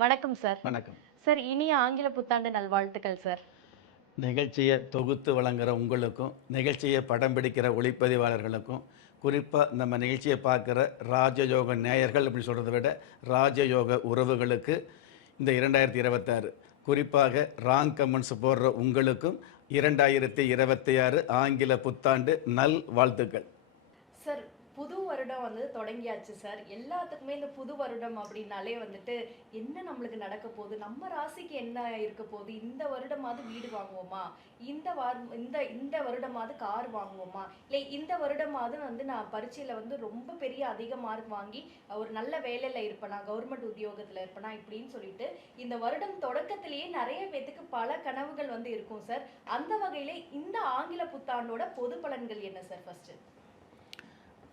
வணக்கம் சார். வணக்கம் சார், இனிய ஆங்கில புத்தாண்டு நல்வாழ்த்துக்கள் சார். நிகழ்ச்சியை தொகுத்து வழங்குகிற உங்களுக்கும் நிகழ்ச்சியை படம் பிடிக்கிற ஒளிப்பதிவாளர்களுக்கும் குறிப்பாக நம்ம நிகழ்ச்சியை பார்க்குற ராஜயோக நேயர்கள் அப்படின்னு சொல்கிறத விட ராஜயோக உறவுகளுக்கு இந்த 2026 குறிப்பாக ராங் கமெண்ட்ஸ் போடுற உங்களுக்கும் 2026 ஆங்கில புத்தாண்டு நல் வாழ்த்துக்கள். சார், புது வருடம் தொடங்கியாச்சு சார். எல்லாத்துக்குமே இந்த புது வருடம் அப்படின்னாலே என்ன நம்மளுக்கு நடக்க போகுது, நம்ம ராசிக்கு என்ன இருக்க போகுது, இந்த வருடமாவது வீடு வாங்குவோமா, இந்த வருடமாவது கார் வாங்குவோமா, இல்லை இந்த வருடமாவது நான் பரீட்சையில் ரொம்ப பெரிய அதிக மார்க் வாங்கி ஒரு நல்ல வேலையில் இருப்பேனா, கவர்மெண்ட் உத்தியோகத்தில் இருப்பேனா இப்படின்னு சொல்லிட்டு இந்த வருடம் தொடக்கத்திலேயே நிறைய பேத்துக்கு பல கனவுகள் இருக்கும் சார். அந்த வகையில் இந்த ஆங்கில புத்தாண்டோட பொது பலன்கள் என்ன சார்? ஃபர்ஸ்ட்,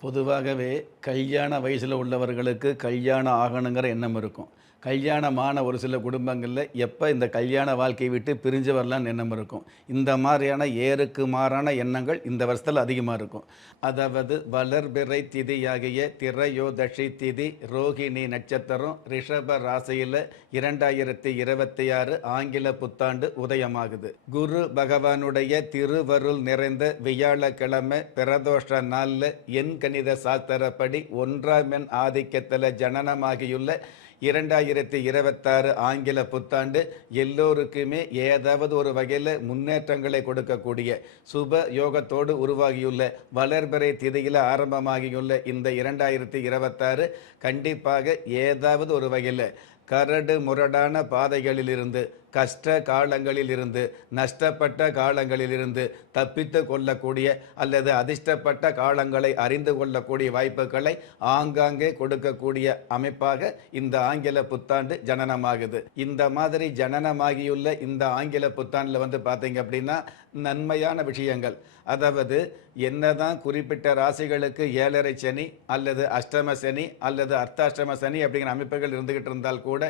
பொதுவாகவே கல்யாண வயசில் உள்ளவர்களுக்கு கல்யாணம் ஆகணுங்கிற எண்ணம் இருக்கும். கல்யாணமான ஒரு சில குடும்பங்களில் எப்போ இந்த கல்யாண வாழ்க்கையை விட்டு பிரிஞ்சு வரலான்னு எண்ணம் இருக்கும். இந்த மாதிரியான ஏறுக்கு மாறான எண்ணங்கள் இந்த வருஷத்தில் அதிகமாக இருக்கும். அதாவது வளர்பிறை திதியாகிய திரையோதஷி திதி ரோகிணி நட்சத்திரம் ரிஷப ராசியில் 2026 ஆங்கில புத்தாண்டு உதயமாகுது. குரு பகவானுடைய திருவருள் நிறைந்த வியாழக்கிழமை பிரதோஷ நாளில் எண் கணித சாஸ்திரப்படி 1ஆம் எண் ஆதிக்கத்தில் ஜனனமாகியுள்ள 2026 ஆங்கில புத்தாண்டு எல்லோருக்குமே ஏதாவது ஒரு வகையில் முன்னேற்றங்களை கொடுக்கக்கூடிய சுப யோகத்தோடு உருவாகியுள்ள வளர்பிறை திதியில் ஆரம்பமாகியுள்ள இந்த 2026 கண்டிப்பாக ஏதாவது ஒரு வகையில் கரடு முரடான பாதைகளிலிருந்து, கஷ்ட காலங்களிலிருந்து, நஷ்டப்பட்ட காலங்களிலிருந்து தப்பித்து கொள்ளக்கூடிய அல்லது அதிர்ஷ்டப்பட்ட காலங்களை அறிந்து கொள்ளக்கூடிய வாய்ப்புகளை ஆங்காங்கே கொடுக்கக்கூடிய அமைப்பாக இந்த ஆங்கில புத்தாண்டு ஜனனமாகுது. இந்த மாதிரி ஜனனமாகியுள்ள இந்த ஆங்கில புத்தாண்டில் பார்த்தீங்க அப்படின்னா நன்மையான விஷயங்கள், அதாவது என்னதான் குறிப்பிட்ட ராசிகளுக்கு 7.5 சனி அல்லது அஷ்டம சனி அல்லது அர்த்தாஷ்டம சனி அப்படிங்கிற அமைப்புகள் இருந்துகிட்டு இருந்தால் கூட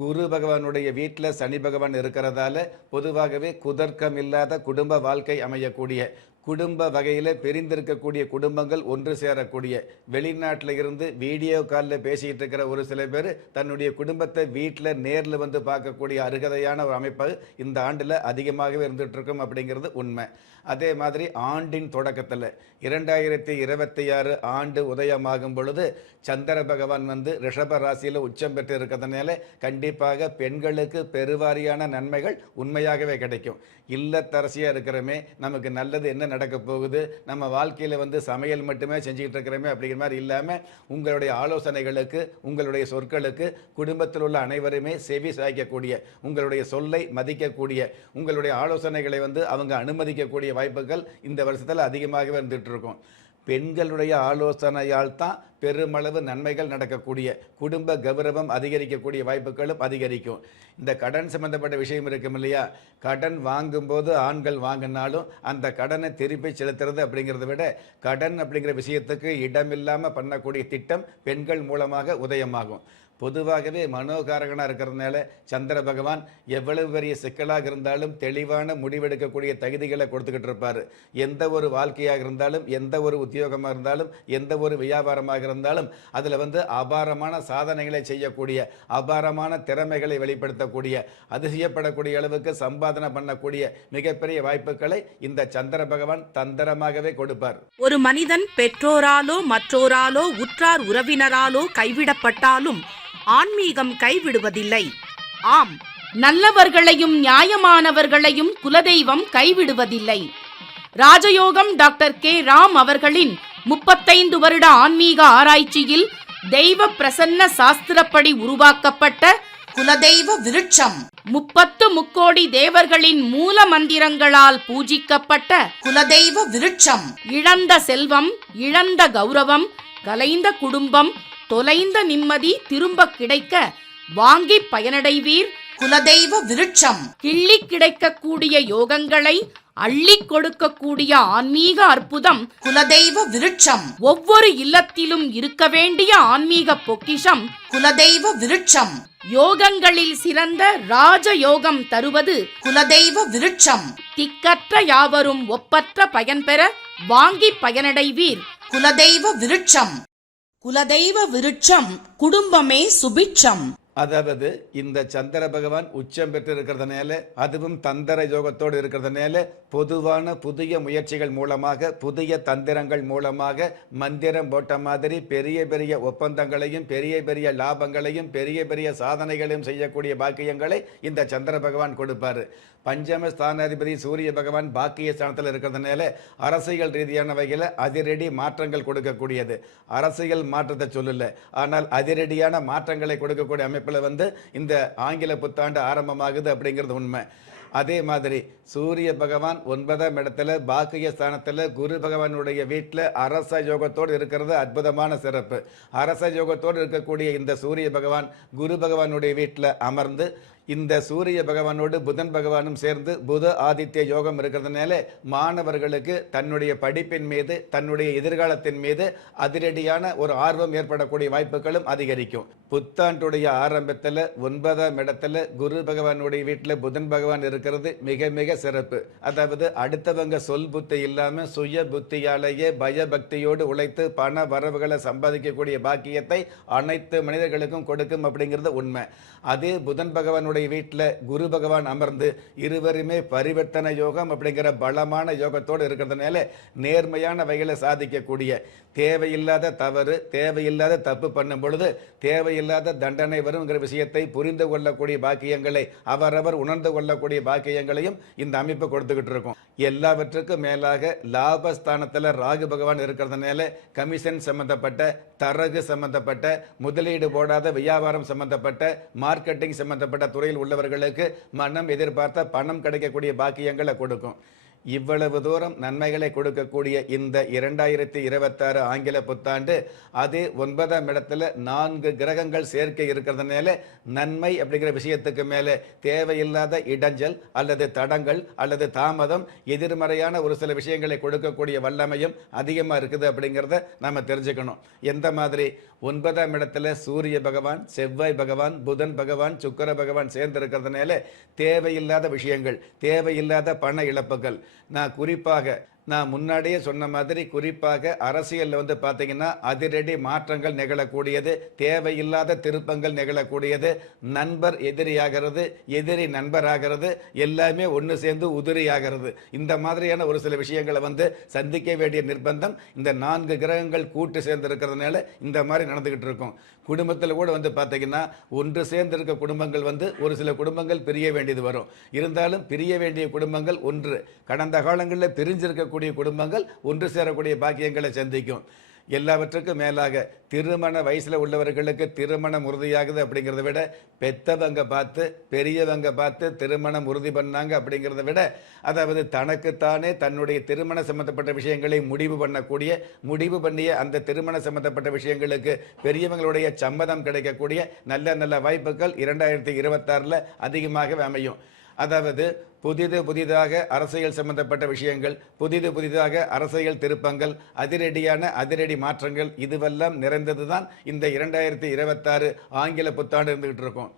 குரு பகவானுடைய வீட்டில் சனி பகவான் இருக்கிறதால பொதுவாகவே குதர்க்கம் இல்லாத குடும்ப வாழ்க்கை அமையக்கூடிய, குடும்ப வகையில் பிரிந்திருக்கக்கூடிய குடும்பங்கள் ஒன்று சேரக்கூடிய, வெளிநாட்டில் இருந்து வீடியோ காலில் பேசிகிட்டு இருக்கிற ஒரு சில பேர் தன்னுடைய குடும்பத்தை வீட்டில் நேரில் பார்க்கக்கூடிய அருகதையான ஒரு அமைப்பு இந்த ஆண்டில் அதிகமாகவே இருந்துகிட்ருக்கும் அப்படிங்கிறது உண்மை. அதே மாதிரி ஆண்டின் தொடக்கத்தில் 2026 ஆண்டு உதயமாகும் பொழுது சந்திர பகவான் ரிஷப ராசியில் உச்சம் பெற்று இருக்கிறதுனால கண்டிப்பாக பெண்களுக்கு பெருவாரியான நன்மைகள் உண்மையாகவே கிடைக்கும். இல்லத்தரசியாக இருக்கிறமே, நமக்கு நல்லது என்ன நடக்க போகுது, நம்ம வாழ்க்கையில் சமையல் மட்டுமே செஞ்சுக்கிட்டு இருக்கிறோமே அப்படிங்கிற மாதிரி இல்லாமல் உங்களுடைய ஆலோசனைகளுக்கு, உங்களுடைய சொற்களுக்கு குடும்பத்தில் உள்ள அனைவருமே செவி சாய்க்கக்கூடிய, உங்களுடைய சொல்லை மதிக்கக்கூடிய, உங்களுடைய ஆலோசனைகளை அவங்க அனுமதிக்கக்கூடிய வாய்ப்புகள் இந்த வருஷத்தில் அதிகமாகவே இருந்துகிட்டு இருக்கும். பெண்களுடைய ஆலோசனையால் தான் பெருமளவு நன்மைகள் நடக்கக்கூடிய, குடும்ப கௌரவம் அதிகரிக்கக்கூடிய வாய்ப்புகளும் அதிகரிக்கும். இந்த கடன் சம்பந்தப்பட்ட விஷயம் இருக்கும் இல்லையா, கடன் வாங்கும்போது ஆண்கள் வாங்கினாலும் அந்த கடனை திருப்பி செலுத்துறது அப்படிங்கிறத விட கடன் அப்படிங்கிற விஷயத்துக்கு இடமில்லாமல் பண்ணக்கூடிய திட்டம் பெண்கள் மூலமாக உதயமாகும். பொதுவாகவே மனோகாரகனாக இருக்கிறதுனால சந்திர பகவான் எவ்வளவு பெரிய சிக்கலாக இருந்தாலும் தெளிவான முடிவெடுக்கக்கூடிய தகுதிகளை கொடுத்துக்கிட்டு இருப்பார். எந்த ஒரு வாழ்க்கையாக இருந்தாலும், எந்த ஒரு உத்தியோகமாக இருந்தாலும், எந்த ஒரு வியாபாரமாக இருந்தாலும் அதில் அபாரமான சாதனைகளை செய்யக்கூடிய, அபாரமான திறமைகளை வெளிப்படுத்தக்கூடிய, அதிசயப்படக்கூடிய அளவுக்கு சம்பாதனை பண்ணக்கூடிய மிகப்பெரிய வாய்ப்புகளை இந்த சந்திர பகவான் தந்திரமாகவே கொடுப்பார். ஒரு மனிதன் பெற்றோராலோ மற்றோராலோ உற்றார் உறவினராலோ கைவிடப்பட்டாலும் ஆன்மீகம் கைவிடுவதில்லை. ஆம், நல்லவர்களையும் நியாயமானவர்களையும் குலதெய்வம் கைவிடுவதில்லை. ராஜயோகம் டாக்டர் கே ராம் அவர்களின் 35 வருட ஆன்மீக ஆராய்ச்சியில் தெய்வ பிரசன்ன சாஸ்திரப்படி உருவாக்கப்பட்ட குலதெய்வ விருட்சம், 30 முக்கோடி தேவர்களின் மூல மந்திரங்களால் பூஜிக்கப்பட்ட குலதெய்வ விருட்சம், இழந்த செல்வம், இழந்த கௌரவம், கலைந்த குடும்பம், தொலைந்த நிம்மதி திரும்ப கிடைக்க வாங்கி பயனடைவீர். குலதெய்வ விருட்சம் கிள்ளி கிடைக்கக்கூடிய யோகங்களை அள்ளி கொடுக்கக்கூடிய ஆன்மீக அற்புதம் குலதெய்வ விருட்சம். ஒவ்வொரு இல்லத்திலும் இருக்க வேண்டிய ஆன்மீக பொக்கிஷம் குலதெய்வ விருட்சம். யோகங்களில் சிறந்த ராஜயோகம் தருவது குலதெய்வ விருட்சம். திக்கற்ற யாவரும் ஒப்பற்ற பயன்பெற வாங்கி பயனடைவீர். குலதெய்வ விருட்சம். குலதெய்வ விருட்சம் குடும்பமே சுபிட்சம். அதாவது இந்த சந்திர பகவான் உச்சம் பெற்று இருக்கிறதுனால, அதுவும் தந்திர யோகத்தோடு இருக்கிறதுனால, பொதுவான புதிய முயற்சிகள் மூலமாக, புதிய தந்திரங்கள் மூலமாக, மந்திரம் போட்ட மாதிரி பெரிய பெரிய ஒப்பந்தங்களையும் பெரிய பெரிய லாபங்களையும் பெரிய பெரிய சாதனைகளையும் செய்யக்கூடிய பாக்கியங்களை இந்த சந்திர பகவான் கொடுப்பாரு. பஞ்சம ஸ்தானாதிபதி சூரிய பகவான் பாக்கிய ஸ்தானத்தில் இருக்கிறதுனால அரசியல் ரீதியான வகையில் அதிரடி மாற்றங்கள் கொடுக்கக்கூடியது. அரசியல் மாற்றத்தை சொல்லல, ஆனால் அதிரடியான மாற்றங்களை கொடுக்கக்கூடிய அமைப்பில் இந்த ஆங்கில புத்தாண்டு ஆரம்பமாகுது அப்படிங்கிறது உண்மை. அதே மாதிரி சூரிய பகவான் 9ஆம் இடத்துல பாக்கிய ஸ்தானத்தில் குரு பகவானுடைய வீட்டில் அரச யோகத்தோடு இருக்கிறது அற்புதமான சிறப்பு. அரச யோகத்தோடு இருக்கக்கூடிய இந்த சூரிய பகவான் குரு பகவானுடைய வீட்டில் அமர்ந்து இந்த சூரிய பகவானோடு புதன் பகவானும் சேர்ந்து புத ஆதித்ய யோகம் இருக்கிறதுனால மாணவர்களுக்கு தன்னுடைய படிப்பின் மீது தன்னுடைய எதிர்காலத்தின் மீது அதிரடியான ஒரு ஆர்வம் ஏற்படக்கூடிய வாய்ப்புகளும் அதிகரிக்கும். புத்தாண்டுடைய ஆரம்பத்தில் 9ஆம் இடத்துல குரு பகவானுடைய வீட்டில் புதன் பகவான் இருக்கிறது மிக மிக சிறப்பு. அதாவது அடுத்தவங்க சொல் புத்தி இல்லாமல் சுய புத்தியாலேயே பயபக்தியோடு உழைத்து பண வரவுகளை சம்பாதிக்கக்கூடிய பாக்கியத்தை அனைத்து மனிதர்களுக்கும் கொடுக்கும் அப்படிங்கிறது உண்மை. அதே புதன் பகவானுடைய வீட்டில் குரு பகவான் அமர்ந்து இருவருமே பரிவர்த்தனை யோகம் அப்படிங்கிற பலமான யோகத்தோடு இருக்கிறதுனால நேர்மையான வகையில் சாதிக்கக்கூடிய, தேவையில்லாத தவறு தேவையில்லாத தப்பு பண்ணும் பொழுது தேவையில்லாத தண்டனை வருங்கிற விஷயத்தை புரிந்து கொள்ளக்கூடிய பாக்கியங்களை அவரவர் உணர்ந்து கொள்ளக்கூடிய பாக்கியங்களையும் இந்த அமைப்பு கொடுத்துக்கிட்டு இருக்கும். எல்லாவற்றுக்கும் மேலாக லாபஸ்தானத்தில் ராகு பகவான் இருக்கிறதுனால கமிஷன் சம்பந்தப்பட்ட, தரகு சம்பந்தப்பட்ட, முதலீடு போடாத வியாபாரம் சம்பந்தப்பட்ட, மார்க்கெட்டிங் சம்பந்தப்பட்ட துறையில் உள்ளவர்களுக்கு மனம் எதிர்பார்த்த பணம் கிடைக்கக்கூடிய பாக்கியங்களை கொடுக்கும். இவ்வளவு தூரம் நன்மைகளை கொடுக்கக்கூடிய இந்த 2026 ஆங்கில புத்தாண்டு அதே 9ஆம் இடத்துல 4 கிரகங்கள் சேர்க்கை இருக்கிறதுனால நன்மை அப்படிங்கிற விஷயத்துக்கு மேலே தேவையில்லாத இடைஞ்சல் அல்லது தடங்கள் அல்லது தாமதம், எதிர்மறையான ஒரு சில விஷயங்களை கொடுக்கக்கூடிய வல்லமையும் அதிகமாக இருக்குது அப்படிங்கிறத நம்ம தெரிஞ்சுக்கணும். எந்த மாதிரி 9ஆம் இடத்துல சூரிய பகவான், செவ்வாய் பகவான், புதன் பகவான், சுக்கிர பகவான் சேர்ந்து இருக்கிறதுனால தேவையில்லாத விஷயங்கள், தேவையில்லாத பண இழப்புகள். நான் முன்னாடியே சொன்ன மாதிரி குறிப்பாக அரசியலில் பார்த்தீங்கன்னா அதிரடி மாற்றங்கள் நிகழக்கூடியது, தேவையில்லாத திருப்பங்கள் நிகழக்கூடியது, நண்பர் எதிரியாகிறது, எதிரி நண்பராகிறது, எல்லாமே ஒன்று சேர்ந்து உதிரியாகிறது. இந்த மாதிரியான ஒரு சில விஷயங்களை சந்திக்க வேண்டிய நிர்பந்தம் இந்த 4 கிரகங்கள் கூட்டு சேர்ந்து இருக்கிறதுனால இந்த மாதிரி நடந்துகிட்டு இருக்கும். குடும்பத்தில் கூட பார்த்தீங்கன்னா ஒன்று சேர்ந்து இருக்க குடும்பங்கள் ஒரு சில குடும்பங்கள் பிரிய வேண்டியது வரும். இருந்தாலும் பிரிய வேண்டிய குடும்பங்கள் ஒன்று, கடந்த காலங்களில் பிரிஞ்சிருக்கக்கூடிய குடும்பங்கள் ஒன்று சேரக்கூடிய பாக்கியங்களை சந்திக்கும். எல்லாவற்றுக்கும் மேலாக திருமண வயசில் உள்ளவர்களுக்கு திருமணம் உறுதியாகுது அப்படிங்கிறத விட பெத்தவங்க பார்த்து பெரியவங்க பார்த்து திருமணம் உறுதி பண்ணாங்க அப்படிங்கிறத விட, அதாவது தனக்குத்தானே தன்னுடைய திருமண சம்பந்தப்பட்ட விஷயங்களை முடிவு பண்ணிய அந்த திருமண சம்பந்தப்பட்ட விஷயங்களுக்கு பெரியவங்களுடைய சம்மதம் கிடைக்கக்கூடிய நல்ல நல்ல வாய்ப்புகள் 2026 அதிகமாகவே அமையும். அதாவது புதிதாக அரசியல் சம்பந்தப்பட்ட விஷயங்கள், புதிதாக அரசியல் திருப்பங்கள், அதிரடி மாற்றங்கள், இதுவெல்லாம் நிறைந்தது தான் இந்த 2026 ஆங்கில புத்தாண்டு இருந்துகிட்டு இருக்கும்.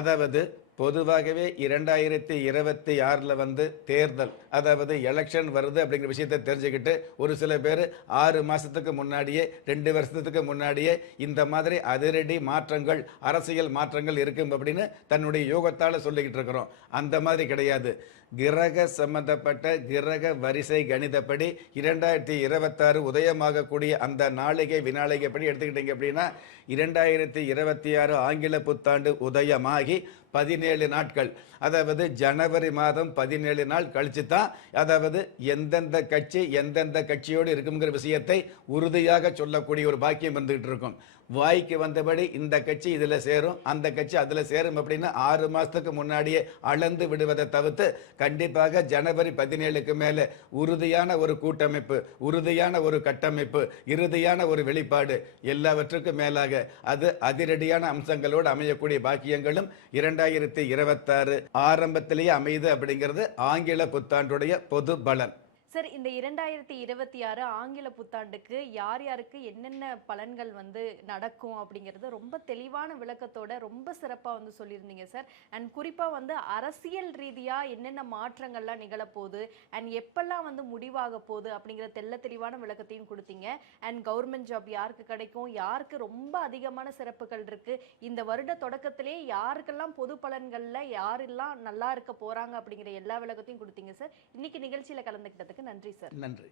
அதாவது பொதுவாகவே 2026 தேர்தல், அதாவது எலெக்ஷன் வருது அப்படிங்கிற விஷயத்தை தெரிஞ்சுக்கிட்டு ஒரு சில பேர் 6 மாதத்துக்கு முன்னாடியே 2 வருஷத்துக்கு முன்னாடியே இந்த மாதிரி அதிரடி மாற்றங்கள், அரசியல் மாற்றங்கள் இருக்கும் அப்படின்னு தன்னுடைய யோகத்தால் சொல்லிக்கிட்டு இருக்கிறோம். அந்த மாதிரி கிடையாது. கிரக சம்பந்தப்பட்ட கிரக வரிசை கணிதப்படி 2026 உதயமாகக்கூடிய அந்த நாளிகை வினாளிகைப்படி எடுத்துக்கிட்டீங்க அப்படின்னா 2026 ஆங்கில புத்தாண்டு உதயமாகி 17 நாட்கள், அதாவது ஜனவரி மாதம் 17 நாள் கழிச்சு தான் அதாவது எந்தெந்த கட்சியோடு இருக்குங்கிற விஷயத்தை உறுதியாக சொல்லக்கூடிய ஒரு பாக்கியம் வந்துகிட்டு இருக்கும். வாய்க்கு வந்தபடி இந்த கட்சி இதில் சேரும், அந்த கட்சி அதில் சேரும் அப்படின்னு 6 மாதத்துக்கு முன்னாடியே அளந்து விடுவதை தவிர்த்து கண்டிப்பாக ஜனவரி 17க்கு மேலே உறுதியான ஒரு கூட்டமைப்பு, உறுதியான ஒரு கட்டமைப்பு, இறுதியான ஒரு வெளிப்பாடு, எல்லாவற்றுக்கும் மேலாக அது அதிரடியான அம்சங்களோடு அமையக்கூடிய பாக்கியங்களும் 2026 ஆரம்பத்திலேயே அமையுது அப்படிங்கிறது ஆங்கில புத்தாண்டுடைய பொது பலன். சார், இந்த 2026 ஆங்கில புத்தாண்டுக்கு யார் யாருக்கு என்னென்ன பலன்கள் வந்து நடக்கும் அப்படிங்கிறது ரொம்ப தெளிவான விளக்கத்தோட ரொம்ப சிறப்பாக வந்து சொல்லியிருந்தீங்க சார். அண்ட் குறிப்பாக வந்து அரசியல் ரீதியாக என்னென்ன மாற்றங்கள்லாம் நிகழப்போகுது அண்ட் எப்பெல்லாம் வந்து முடிவாக போகுது அப்படிங்கிற தெளிவான விளக்கத்தையும் கொடுத்தீங்க. அண்ட் கவர்மெண்ட் ஜாப் யாருக்கு கிடைக்கும், யாருக்கு ரொம்ப அதிகமான சிறப்புகள் இருக்கு, இந்த வருட தொடக்கத்திலே யாருக்கெல்லாம் பொது பலன்களில் யாரெல்லாம் நல்லா இருக்க போறாங்க அப்படிங்கிற எல்லா விளக்கத்தையும் கொடுத்தீங்க சார். இன்னைக்கு நிகழ்ச்சியில் கலந்துக்கிட்டதுக்கு நன்றி சார். நன்றி.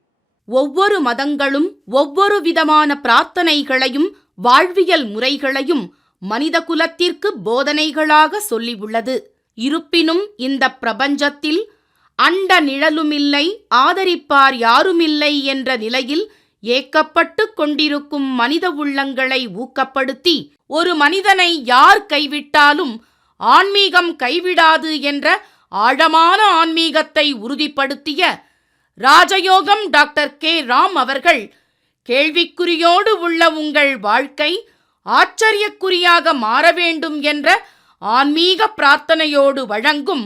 ஒவ்வொரு மதங்களும் ஒவ்வொரு விதமான பிரார்த்தனைகளையும் வாழ்வியல் முறைகளையும் மனித குலத்திற்கு போதனைகளாக சொல்லியுள்ளது. இருப்பினும் இந்த பிரபஞ்சத்தில் அண்ட நிழலுமில்லை, ஆதரிப்பார் யாருமில்லை என்ற நிலையில் ஏக்கப்பட்டு கொண்டிருக்கும் மனித உள்ளங்களை ஊக்கப்படுத்தி ஒரு மனிதனை யார் கைவிட்டாலும் ஆன்மீகம் கைவிடாது என்ற ஆழமான ஆன்மீகத்தை உறுதிப்படுத்திய ராஜயோகம் டாக்டர் கே. ராம் அவர்கள் கேள்விக்குறியோடு உள்ள உங்கள் வாழ்க்கை ஆச்சரியக்குறியாக மாற வேண்டும் என்ற ஆன்மீக பிரார்த்தனையோடு வழங்கும்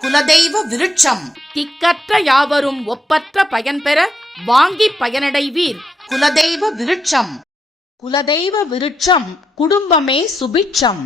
குலதெய்வ விருட்சம். திக்கற்ற யாவரும் ஒப்பற்ற பயன்பெற வாங்கி பயனடைவீர். குலதெய்வ விருட்சம். குலதெய்வ விருட்சம் குடும்பமே சுபிட்சம்.